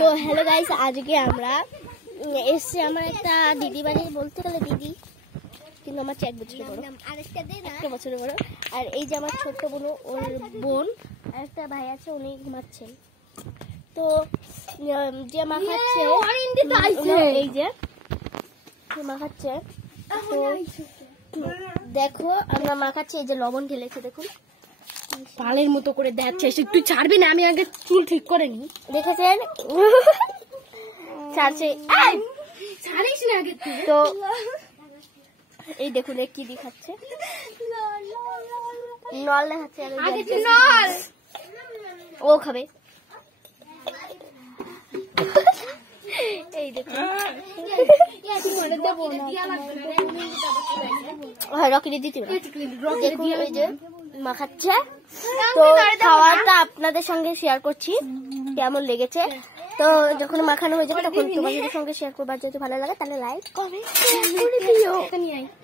তো hello guys, আজকে আমরা এসছি আমার একটা দিদি বাড়ি, বলতে গেলে দিদি কিন্তু আমার 1 বছরের বড়, একটা বছরের বড়। আর এই যে আমার ছোট্ট বোন, ওর বোন আর একটা ভাই আছে, উনি ঘুমাচ্ছেন। তো যে মা খাচ্ছে, এই যে মা খাচ্ছে, তো দেখো আমরা মা খাচ্ছি, এই যে লবণ ঢেলেছে দেখুন, পালের মতো করে দেখাচ্ছে। তুই ছাড়বি না, আমি আগে চুল ঠিক করে নি। দেখেছেন ছাড়ছে, ছাড়িস না আগে। তো এই দেখুন কি দেখাচ্ছে, নল দেখাচ্ছে, ও খাবে। এই দেখুন রকি দিতে দেখুন, এই যে মা খাচ্ছে। তো খাওয়াটা আপনাদের সঙ্গে শেয়ার করছি কেমন লেগেছে। তো যখন মাখানো হয়ে যাবে তখন তোমাদের সঙ্গে শেয়ার করবার, যদি ভালো লাগে তাহলে লাইক কমেন্ট করে দিও।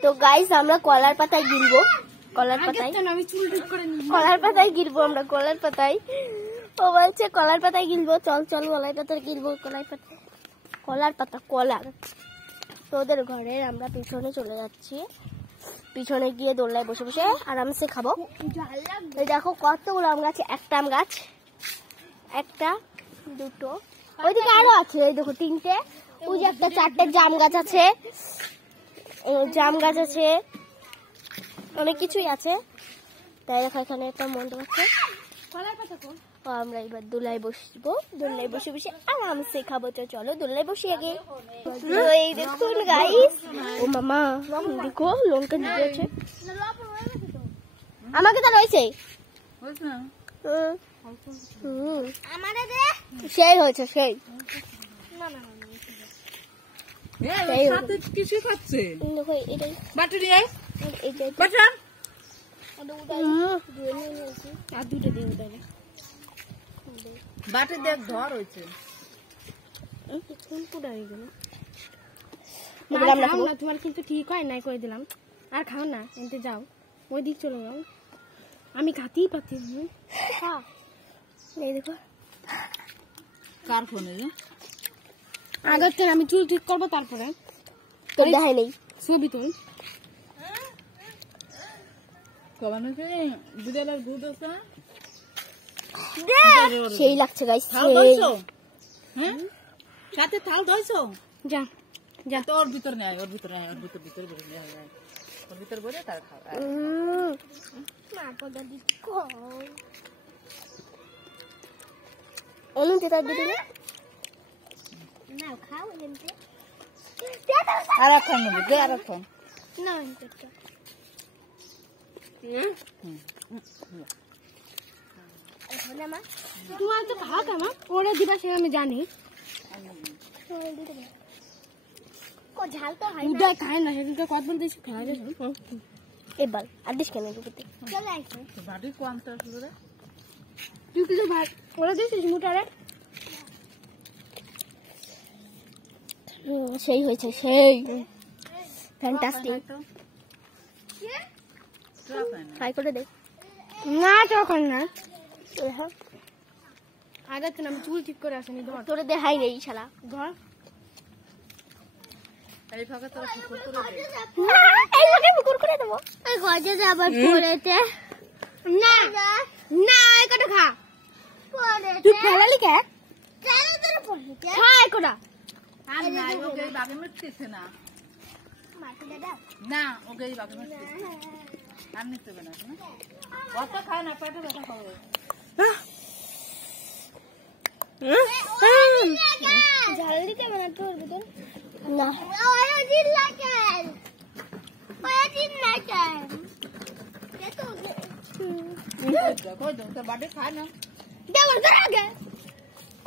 তো গাইস আমরা কলার পাতায় গিলবো, কলার পাতায় গিলবো, আমরা কলার পাতায়। ও বলছে কলার পাতায় গিলবো, চল চল কলার পাতায় গিলবো, কলার পাতা কলার। তো ওদের ঘরের আমরা পিছনে চলে যাচ্ছি, পিছনে গিয়ে দোলনায় বসে বসে আরামসে খাবো। এই দেখো কতগুলো আম গাছ, একটা আম গাছ, একটা দুটো, ওইদিকে আরো আছে, এই দেখো 3টে, ওই যে একটা 4টে জাম গাছ আছে, অনেক কিছুই আছে। তাই দেখো এখানে একটা মণ্ডপ আছে। আমরা এবার দোলায় বসবো, দোলায় বসে বসে আরামসে খাবো। তো চলো দোলায় বসি আগে। এই দেখুন গাইস, ও মামা দেখো লঙ্কা দিয়েছে আমাকে, তো রয়েছে সেই হয়েছে, সেই কিছু খাচ্ছে বাটি দেখ ধর হয়েছে। তোমার কিন্তু ঠিক হয় নাই করে দিলাম, আর খাও না, এনতে যাও ওই দিক চলে যাও, আমি খাতেই পাচ্ছি। এই দেখো কার ফোনে আগের থেকে আমি চুল ঠিক করবো, তারপরে তোর দেখাই নেই ছবি তুল। বিড়ালের দুধ আছে না, সেই লাগছে গাইস, হ্যাঁ সাথে থাল ধরছো। যা যা, তো ওর ভিতর নেয়, ওর ভিতর নেয়, ওর ভিতর ওর ভিতর বলে তার খাওয়া। অনুতে তার দিদি না খাও, আর এখন নেবে, আর এখন না তোমার তো খাওয়া কেমন ওরে দিবা সে আমি জানি, ঝাল তো হয় উদয় খায় না, সেদিনকে কতবার দিয়েছি খাওয়া যায়। এবার আর দিস কেন দুপুরতে বাড়ি কোয়ান্টা শুরু রে, তুই কিছু ভাত ওরা দিয়েছিস মুটারে। সেই হয়েছে, সেই ফ্যান্টাস্টিক। ট্রাই করে দে না তখন না, আগে তো আমি চুল ঠিক করে আসিনি। ধর তোরে দেখাই নেই শালা, ধর এই ফাঁকা তোরা ফুকুর করে দে, এইভাবে মুকুর করে দেবো। এই গজে আবার পড়েতে না না, এই কটা খা, তুই ফেলালি কে খা, এই কটা আর না ওকে বাগে মিটতেছে না, না ওকে বাগে মিটতেছে আর নিতে হবে না, অত খায় না, পেটে ব্যথা হবে। ঝাল দিতে মানে তোর ভিতর না, বাড়ি খায় না,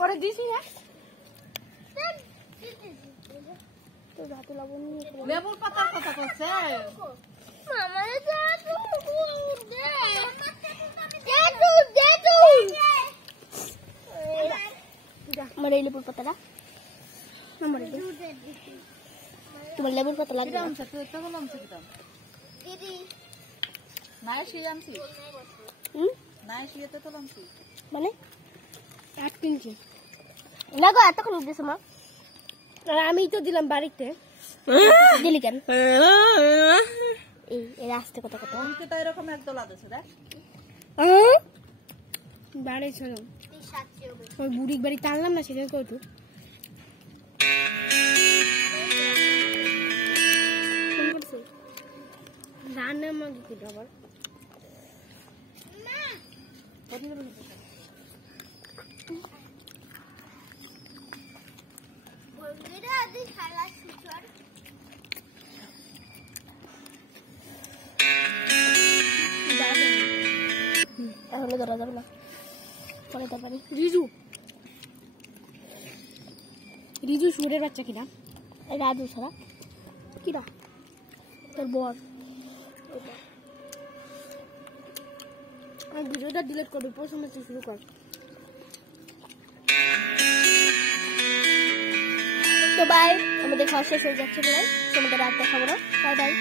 ওরা দিছি না, লেবুর পাতার কথা করছে। আমার এই লেবুর পাতাটা, তোমার লেবুর পাতা লাগবে মানে 8 কিনছি না গো এতক্ষণ উঠেছে মা। আর আমি তো দিলাম বাড়িতে। দিলি কেন? এই আসতে কত কত অঙ্কে তো এরকম একদল আছে দেখ। বাড়ি ছিল ওই বুড়ির বাড়ি টানলাম না সেটা কত রান্নার মাগে কি আবার এখনো ধরা যাবে না, পরে তারপরে রিজু রিজু সুরের বাচ্চা কিনা রাজু ছাড়া কিরা তোর বর। আমি ভিডিওটা ডিলিট করবো, প্রথমে শুরু কর। তো বাই, আমাদের খাওয়া শেষ হয়ে যাচ্ছে, তোমাদের রাত দেখাবো না। Bye bye.